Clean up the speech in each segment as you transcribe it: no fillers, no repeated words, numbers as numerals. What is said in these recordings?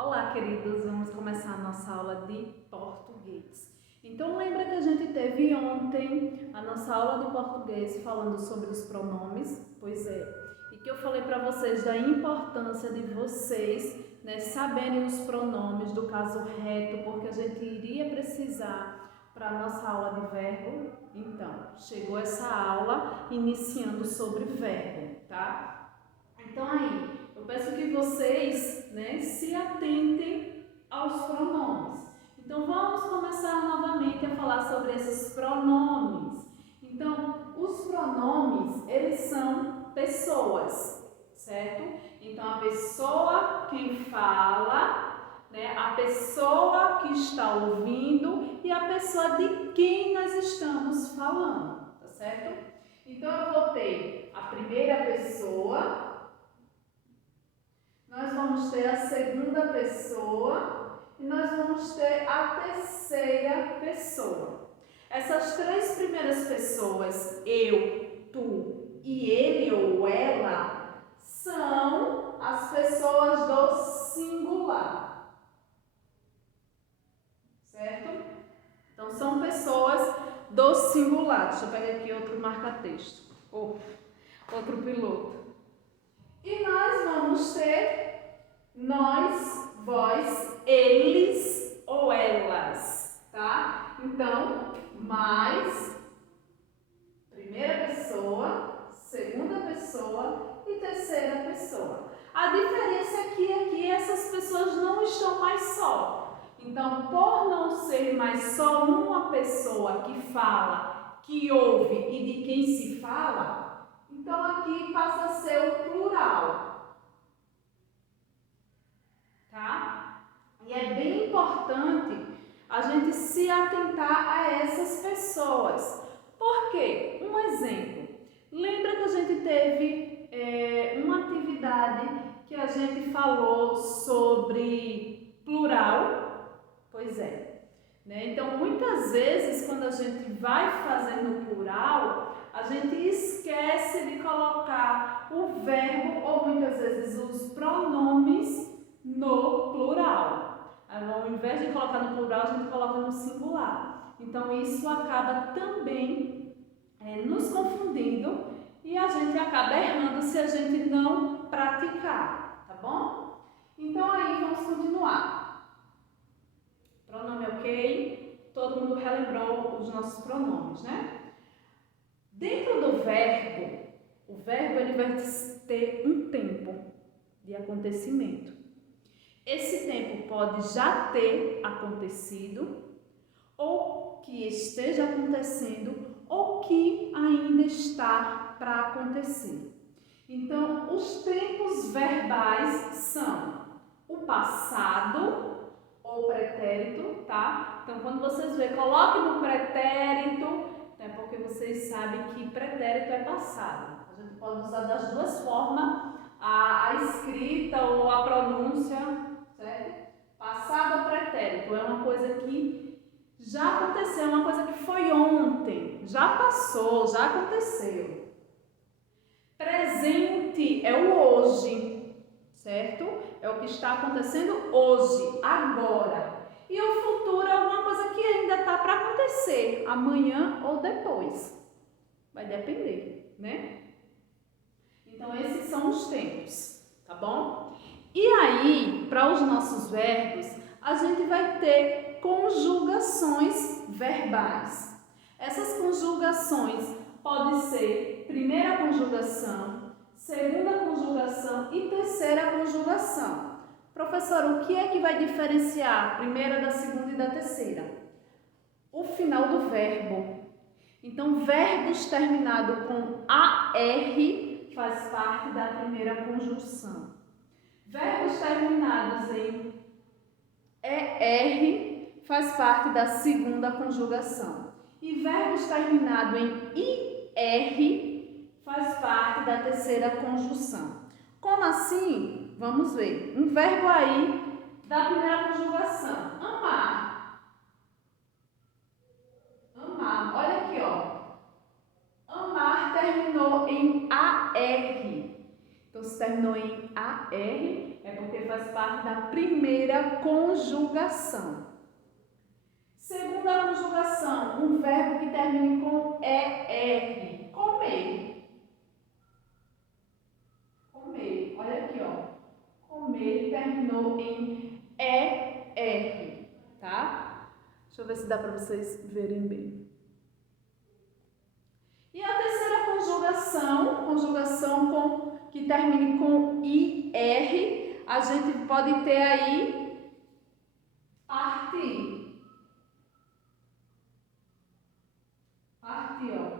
Olá, queridos! Vamos começar a nossa aula de português. Então, lembra que a gente teve ontem a nossa aula de português falando sobre os pronomes? Pois é. E que eu falei para vocês da importância de vocês, saberem os pronomes do caso reto, porque a gente iria precisar para a nossa aula de verbo. Então, chegou essa aula iniciando sobre verbo, tá? Então, aí, eu peço que vocês, se atentem aos pronomes. Então, vamos começar novamente a falar sobre esses pronomes. Então, os pronomes, eles são pessoas, certo? Então, a pessoa quem fala, a pessoa que está ouvindo e a pessoa de quem nós estamos falando, tá certo? Então, eu vou ter a primeira pessoa, nós vamos ter a segunda pessoa e nós vamos ter a terceira pessoa. Essas três primeiras pessoas, eu, tu e ele ou ela, são as pessoas do singular. Certo? Então, são pessoas do singular. Deixa eu pegar aqui outro marca-texto. Outro piloto. E nós vamos ter nós, vós, eles ou elas, tá? Então, mais, primeira pessoa, segunda pessoa e terceira pessoa. A diferença aqui é que essas pessoas não estão mais só. Então, por não ser mais só uma pessoa que fala, que ouve e de quem se fala, então aqui passa a ser o plural, tá? E é bem importante a gente se atentar a essas pessoas. Por quê? Um exemplo. Lembra que a gente teve uma atividade que a gente falou sobre plural? Pois é. Então, muitas vezes, quando a gente vai fazendo plural, a gente esquece de colocar o verbo ou muitas vezes os pronomes no plural. Ao invés de colocar no plural, a gente coloca no singular. Então, isso acaba também nos confundindo e a gente acaba errando se a gente não praticar, tá bom? Então, aí vamos continuar. Pronome ok? Todo mundo relembrou os nossos pronomes, né? Dentro do verbo, o verbo ele vai ter um tempo de acontecimento. Esse tempo pode já ter acontecido, ou que esteja acontecendo, ou que ainda está para acontecer. Então, os tempos verbais são o passado ou pretérito, tá? Então, quando vocês verem, coloque no pretérito, porque vocês sabem que pretérito é passado. A gente pode usar das duas formas, a escrita ou a pronúncia, certo? Passado ou pretérito é uma coisa que já aconteceu, uma coisa que foi ontem, já passou, já aconteceu. Presente é o hoje, certo? É o que está acontecendo hoje, agora. E o futuro é alguma coisa que ainda está para acontecer, amanhã ou depois. Vai depender, né? Então, esses são os tempos, tá bom? E aí, para os nossos verbos, a gente vai ter conjugações verbais. Essas conjugações podem ser primeira conjugação, segunda conjugação e terceira conjugação. Professor, o que é que vai diferenciar a primeira da segunda e da terceira? O final do verbo. Então, verbos terminados com AR faz parte da primeira conjunção. Verbos terminados em ER faz parte da segunda conjugação. E verbos terminados em IR faz parte da terceira conjunção. Como assim? Vamos ver. Um verbo aí da primeira conjugação. Amar. Amar. Olha aqui, ó. Amar terminou em AR. Então, se terminou em AR, É porque faz parte da primeira conjugação. Segunda conjugação, um verbo que termine com ER. Comer. Comer. Olha aqui, ó. Comer terminou em ER, tá? Deixa eu ver se dá para vocês verem bem. E a terceira conjugação que termine com IR, a gente pode ter aí partir. Partir, ó.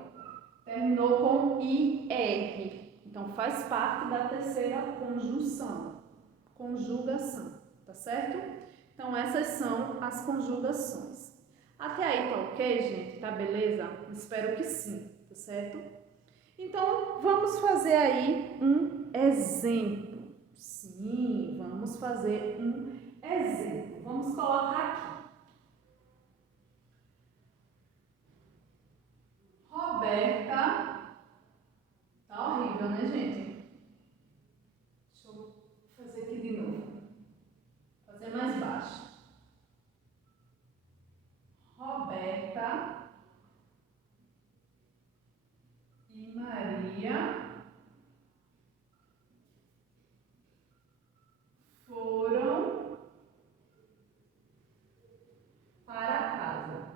Terminou com IR. Então, faz parte da terceira conjugação, tá certo? Então, essas são as conjugações. Até aí tá ok, gente? Tá beleza? Espero que sim, tá certo? Então, vamos fazer aí um exemplo. Sim, vamos fazer um exemplo. Vamos colocar aqui. Roberta. Tá horrível, né, gente? Deixa eu fazer aqui de novo. Fazer mais baixo. Roberta e Maria foram para casa.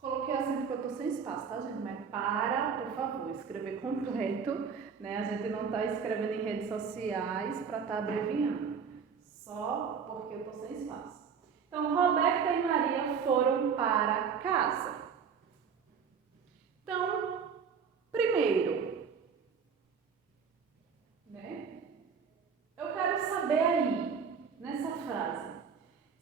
Coloquei assim porque eu tô sem espaço, tá, gente? Mas por favor, escrever completo, né? A gente não tá escrevendo em redes sociais para estar abreviando. Só porque eu tô sem espaço. Então, Roberta e Maria foram para casa. Então, primeiro, né? Eu quero saber aí, nessa frase,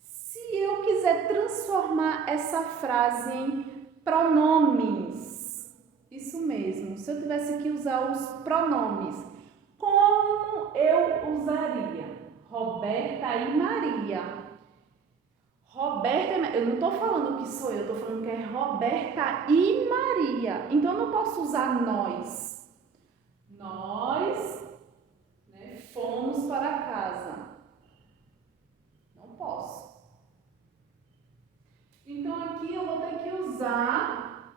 se eu quiser transformar essa frase em pronomes, isso mesmo, se eu tivesse que usar os pronomes, como eu usaria? Roberta e Maria. Roberta, eu não estou falando que sou eu, estou falando que é Roberta e Maria. Então, eu não posso usar nós. Nós, né, fomos para casa. Não posso. Então, aqui eu vou ter que usar,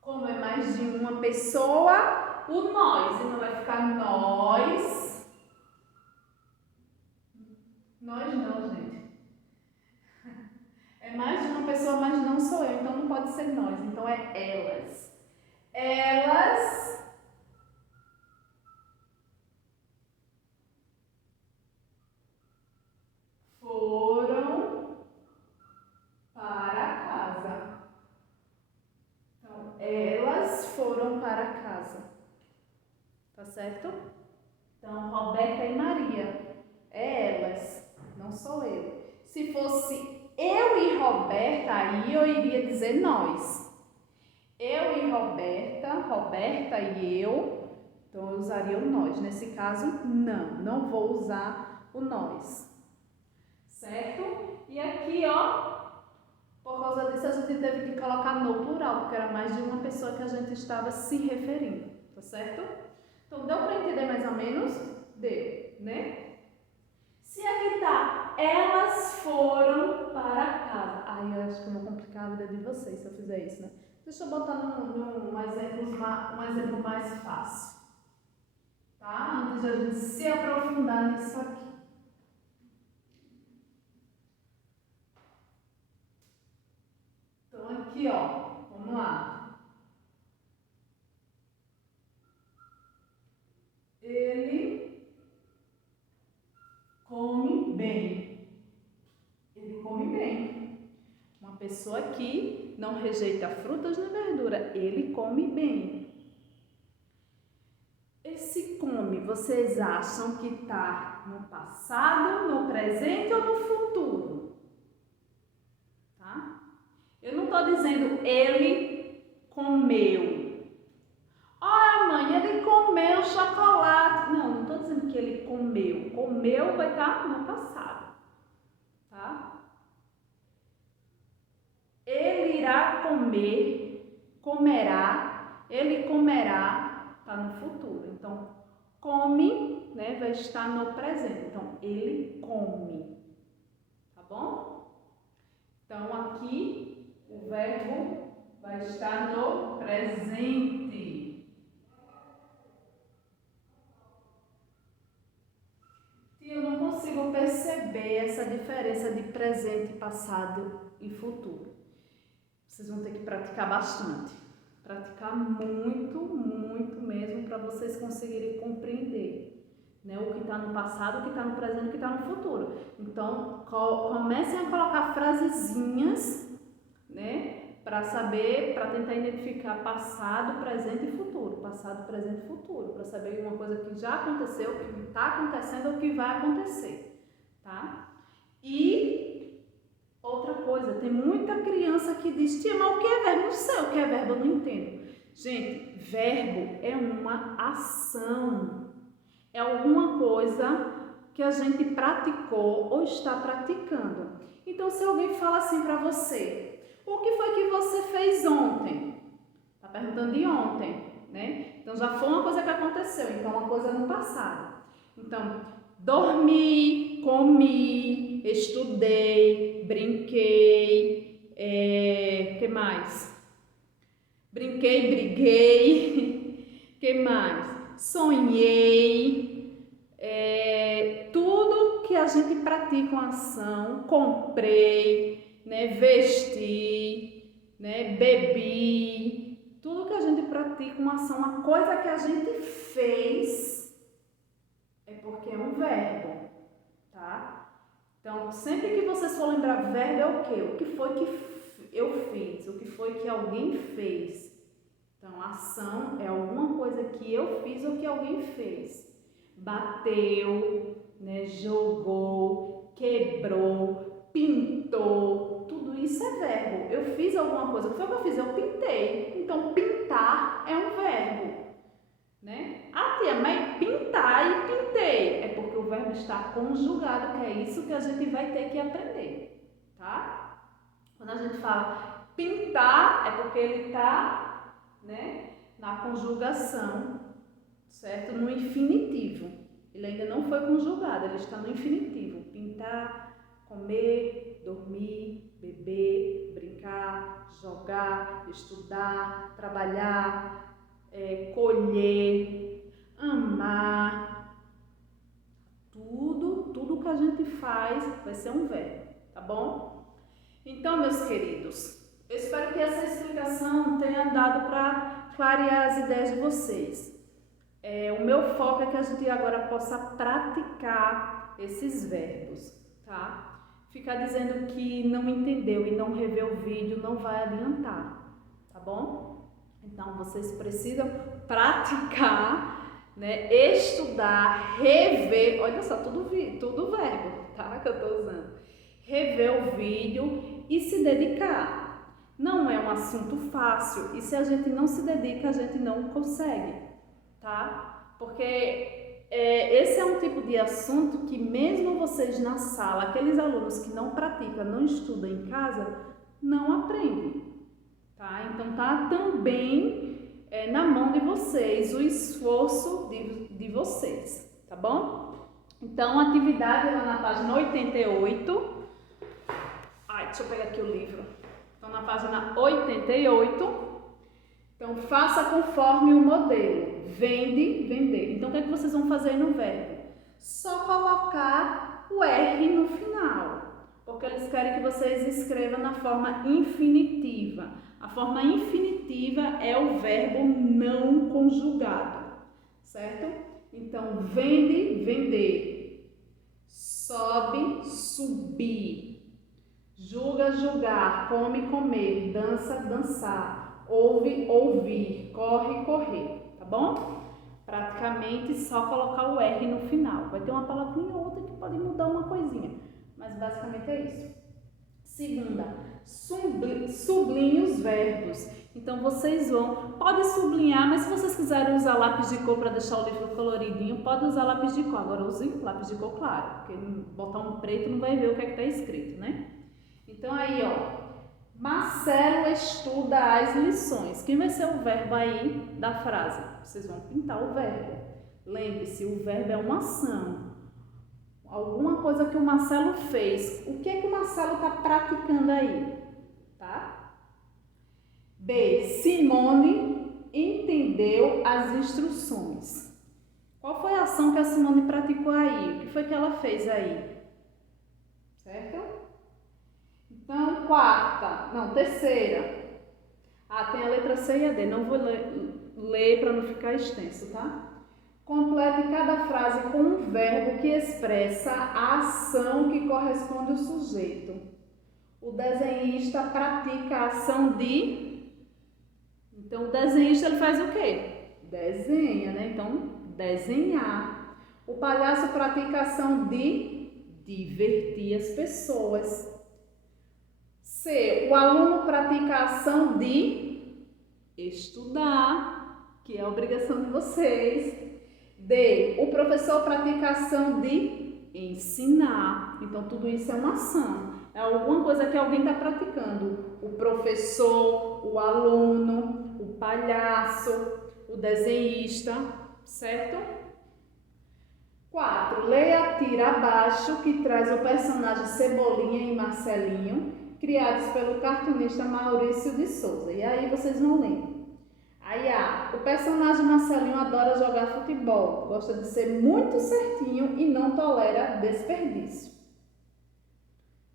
como é mais de uma pessoa, o nós. Então, vai ficar nós. Nós não, gente. É mais de uma pessoa, mas não sou eu. Então, não pode ser nós. Então, é elas. Elas foram para casa. Então, elas foram para casa. Tá certo? Então, Roberta e Maria. É elas, não sou eu. Se fosse eu e Roberta, aí eu iria dizer nós. Eu e Roberta, Roberta e eu, então eu usaria o nós. Nesse caso, não vou usar o nós. Certo? E aqui, ó, por causa disso a gente teve que colocar no plural, porque era mais de uma pessoa que a gente estava se referindo, tá certo? Então, deu para entender mais ou menos? Deu, né? Se aqui tá, elas foram para casa. Ai, eu acho que eu vou complicar a vida de vocês se eu fizer isso, né? Deixa eu botar um exemplo mais fácil, tá? Antes de a gente se aprofundar nisso aqui. Então, aqui, ó, vamos lá. Ele come bem. Ele come bem. Uma pessoa que não rejeita frutas nem verdura. Ele come bem. Esse come, vocês acham que está no passado, no presente ou no futuro? Tá? Eu não estou dizendo ele comeu. Ah, mãe, ele comeu chocolate. Não estou dizendo que ele comeu. Comeu vai estar no passado. Tá? Ele irá comer, comerá, ele comerá. está no futuro. Então, come, né, vai estar no presente. Então, ele come. Tá bom? Então, aqui o verbo vai estar no presente. Eu não consigo perceber essa diferença de presente, passado e futuro. Vocês vão ter que praticar bastante. Praticar muito, muito mesmo para vocês conseguirem compreender, né, o que está no passado, o que está no presente, o que está no futuro. Então, comecem a colocar frasezinhas, né, para saber, para tentar identificar passado, presente e futuro. Passado, presente e futuro. Para saber uma coisa que já aconteceu, que está acontecendo ou que vai acontecer, tá? E outra coisa, tem muita criança que diz, tia, mas o que é verbo? Não sei o que é verbo, eu não entendo. Gente, verbo é uma ação. É alguma coisa que a gente praticou ou está praticando. Então, se alguém fala assim para você, o que foi que você fez ontem? Está perguntando de ontem, né? Então, já foi uma coisa que aconteceu, então uma coisa no passado. Então, dormi, comi, estudei, brinquei, que mais? Brinquei, briguei, que mais? Sonhei, tudo que a gente pratica uma ação, comprei, né, vesti, né, bebi, tudo que a gente pratica uma ação, uma coisa que a gente fez, é porque é um verbo, tá? Então, sempre que vocês for lembrar verbo é o quê? O que foi que eu fiz? O que foi que alguém fez? Então, ação é alguma coisa que eu fiz ou que alguém fez. Bateu, né, jogou, quebrou, pintou, tudo isso é verbo. Eu fiz alguma coisa. O que foi que eu fiz? Eu pintei. Então, pintar é um verbo, né? Ah, tia, mas pintar e pintei. É porque o verbo está conjugado, que é isso que a gente vai ter que aprender, tá? Quando a gente fala pintar, é porque ele está, né, na conjugação, certo? No infinitivo. Ele ainda não foi conjugado, ele está no infinitivo. Pintar, comer, dormir, beber, brincar, jogar, estudar, trabalhar, colher, amar. Tudo que a gente faz vai ser um verbo, tá bom? Então, meus queridos, eu espero que essa explicação tenha dado para clarear as ideias de vocês. O meu foco é que a gente agora possa praticar esses verbos, tá? Ficar dizendo que não entendeu e não rever o vídeo não vai adiantar, tá bom? Então, vocês precisam praticar, né? Estudar, rever, olha só, tudo verbo, tá? Que eu tô usando. Rever o vídeo e se dedicar. Não é um assunto fácil e se a gente não se dedica, a gente não consegue, tá? Porque esse é um tipo de assunto que mesmo vocês na sala, aqueles alunos que não praticam, não estudam em casa, não aprendem, tá? Então tá também na mão de vocês, o esforço de vocês, tá bom? Então, atividade lá na página 88. Deixa eu pegar aqui o livro. Então, na página 88, então, faça conforme o modelo. Vende, vender. Então, o que é que vocês vão fazer no verbo? Só colocar o R no final, porque eles querem que vocês escrevam na forma infinitiva. A forma infinitiva é o verbo não conjugado, certo? Então, vende, vender. Sobe, subir. Julga, julgar. Come, comer. Dança, dançar. Ouve, ouvir. Corre, correr. Tá bom? Praticamente só colocar o R no final. Vai ter uma palavrinha ou outra que pode mudar uma coisinha, mas basicamente é isso. Segunda, sublinhe os verbos. Então vocês pode sublinhar, mas se vocês quiserem usar lápis de cor para deixar o livro coloridinho, pode usar lápis de cor. Agora use lápis de cor claro, porque botar um preto não vai ver o que é que está escrito, né? Então aí, Marcelo estuda as lições. Quem vai ser o verbo aí da frase? Vocês vão pintar o verbo. Lembre-se, o verbo é uma ação. Alguma coisa que o Marcelo fez. O que é que o Marcelo está praticando aí? Tá? B. Simone entendeu as instruções. Qual foi a ação que a Simone praticou aí? O que foi que ela fez aí? Certo? Então, terceira. Tem a letra C e a D. Não vou ler para não ficar extenso, tá? Complete cada frase com um verbo que expressa a ação que corresponde ao sujeito. O desenhista pratica a ação de... Então, o desenhista ele faz o quê? Desenha, né? Então, desenhar. O palhaço pratica a ação de divertir as pessoas. C. O aluno pratica a ação de estudar, que é a obrigação de vocês. D. O professor pratica a ação de ensinar. Então, tudo isso é uma ação. É alguma coisa que alguém está praticando. O professor, o aluno, o palhaço, o desenhista, certo? 4. Leia tira abaixo, que traz o personagem Cebolinha e Marcelinho, criados pelo cartunista Maurício de Souza. E aí vocês vão ler. Aí o personagem Marcelinho adora jogar futebol, gosta de ser muito certinho e não tolera desperdício.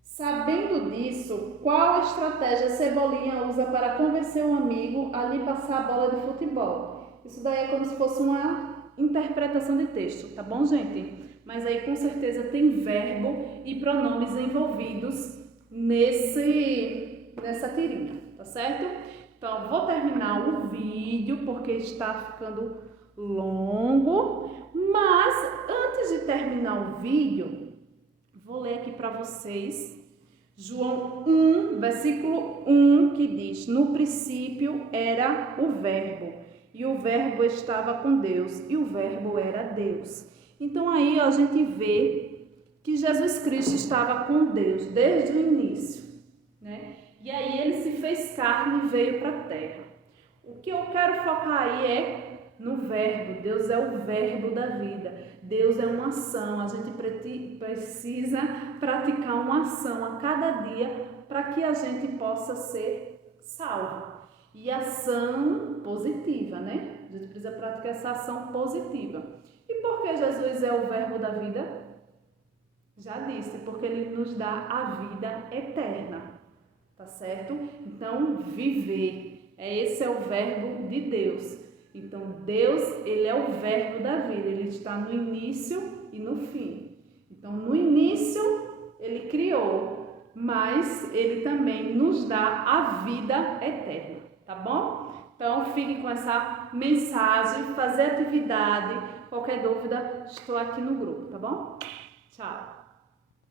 Sabendo disso, qual estratégia Cebolinha usa para convencer um amigo a lhe passar a bola de futebol? Isso daí é como se fosse uma interpretação de texto, tá bom, gente? Mas aí com certeza tem verbo e pronomes envolvidos nessa tirinha, tá certo? Então, vou terminar o vídeo porque está ficando longo, mas antes de terminar o vídeo, vou ler aqui para vocês João 1, versículo 1, que diz: no princípio era o verbo, e o verbo estava com Deus, e o verbo era Deus. Então aí a gente vê que Jesus Cristo estava com Deus desde o início, né? E aí ele se fez carne e veio para a terra. O que eu quero focar aí é no verbo. Deus é o verbo da vida. Deus é uma ação. A gente precisa praticar uma ação a cada dia para que a gente possa ser salvo. E ação positiva, né? A gente precisa praticar essa ação positiva. E por que Jesus é o verbo da vida? Já disse, porque ele nos dá a vida eterna. Tá certo? Então, viver. Esse é o verbo de Deus. Então, Deus, ele é o verbo da vida. Ele está no início e no fim. Então, no início, ele criou, mas ele também nos dá a vida eterna. Tá bom? Então, fique com essa mensagem, fazer atividade. Qualquer dúvida, estou aqui no grupo, tá bom? Tchau!